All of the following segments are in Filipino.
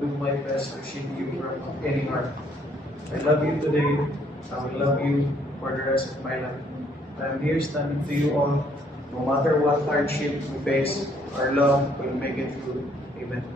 do my best to shield you from any harm. I love you today. I will love you for the rest of my life. I am here standing to you all. No matter what hardship we face, our love will make it through. Amen.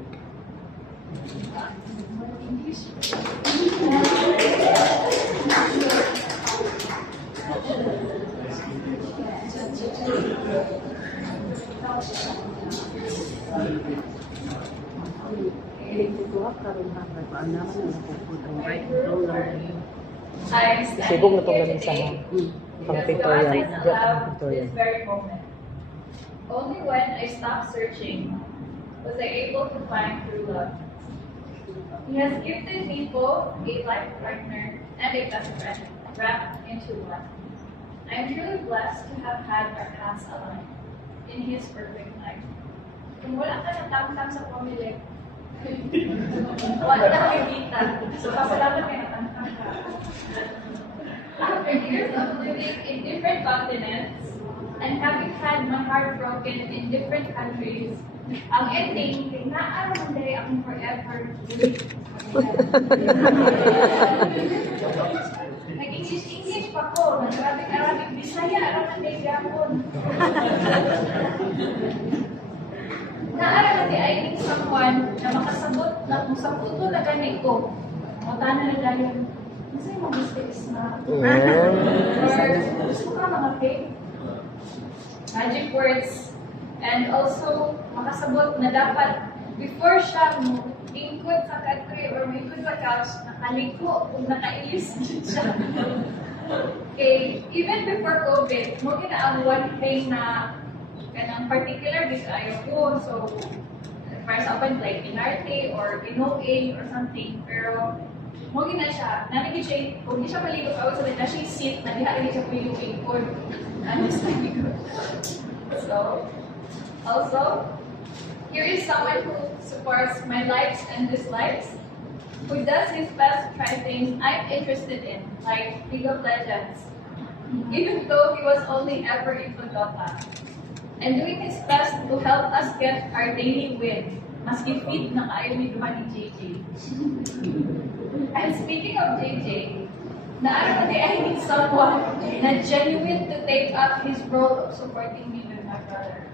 Sibog na itong lamisahan. Pang Victoria. This very moment. Only when I stopped searching was I able to find true love. He has gifted me both a life partner and a best friend wrapped into one. I am truly blessed to have had our paths aligned in His perfect life. Kung wala ka natangtang sa pamilya, wala na kita. So, pasalamat kayo natangtang ka. After years of living in different continents and having had my heart broken in different countries, ang ending, naaraman day akong forever. Nag-English pa ko, nag-Arabic, Bisaya, araman day gapon. Naaraman day I need someone na makasabot na kung sa puto na ganit ko. Matana na dahil, kasi yung mistakes na. Or gusto ka mga fake magic words. And also, makasabot na dapat before siya mo ingkod sa country or may ingkod sa couch, nakaliko o nakailis siya. Okay, even before COVID, mo gina ang one thing na kanang particular bis ayaw ko. So, para sa open like inarte or inoa or something. Pero, mo gina siya, nanagin siya, kung di siya maligo sa awit na siya sit, nagihari siya po yung ingkod. Ano sa ligo? So, also, here is someone who supports my likes and dislikes, who does his best to try things I'm interested in, like League of Legends, even though he was only ever into Dota, and doing his best to help us get our daily win, maski feed na kayo ni Duha ni JJ. And speaking of JJ, naaraman I need someone na genuine to take up his role of supporting me with my brother.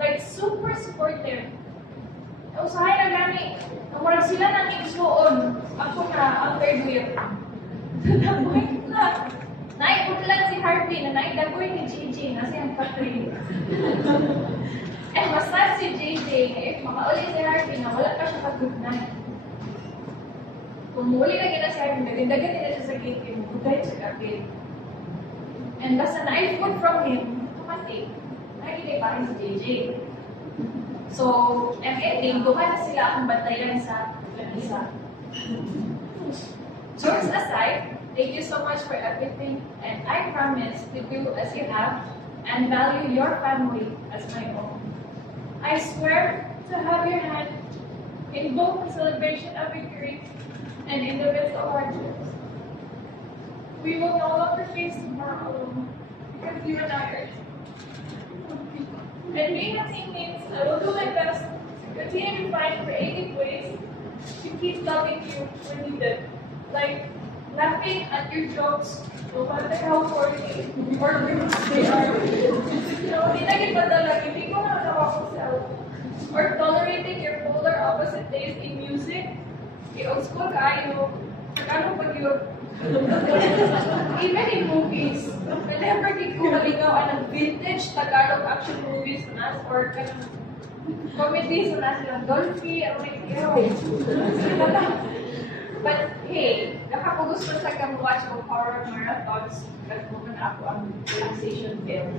Like, super supportive. Usahay na gani. Namarag sila nang igsuon. Ako na, ang third wheel. To the point na, naikutlan si Harvey na naidagoy ni JJ na siyang patrin. And basta si JJ, if makauli si Harvey na wala pa siya pag-goodnan. Kung muli na gina si Harvey, nagdagan nila siya sa gate, yung bugay sa kapit. And basta na-food from him, automatic. Nakikita pa rin si JJ. So, ang ending, duha na sila akong bantayan sa isa. Jokes aside, thank you so much for everything, and I promise to do as you have and value your family as my own. I swear to have your hand in both the celebration of victory and in the midst of hardships. We will no longer face tomorrow alone because you and I are. And being a team means I will do my best to continue to find creative ways to keep loving you when needed. Like laughing at your jokes, no matter how corny or rude they are. Hindi na ipadala, hindi ko na ako self. Or tolerating your polar opposite taste in music. I-old school kayo. Ano pag yun? Even in movies, whenever ko malingaw ang vintage Tagalog action movies na or comedy so na silang Dolphy, but hey, nakapagusto sa watch of horror marathons at kung na ako ang relaxation film.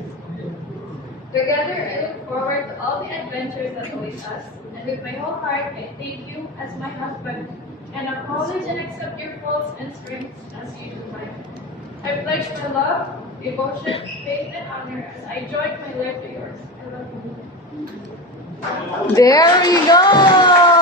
Together, I look forward to all the adventures that await us, and with my whole heart, I thank you as my husband and acknowledge and accept your faults and strengths as you do mine. I pledge my love, devotion, faith, and honor as I join my life to yours. I love you. There you go!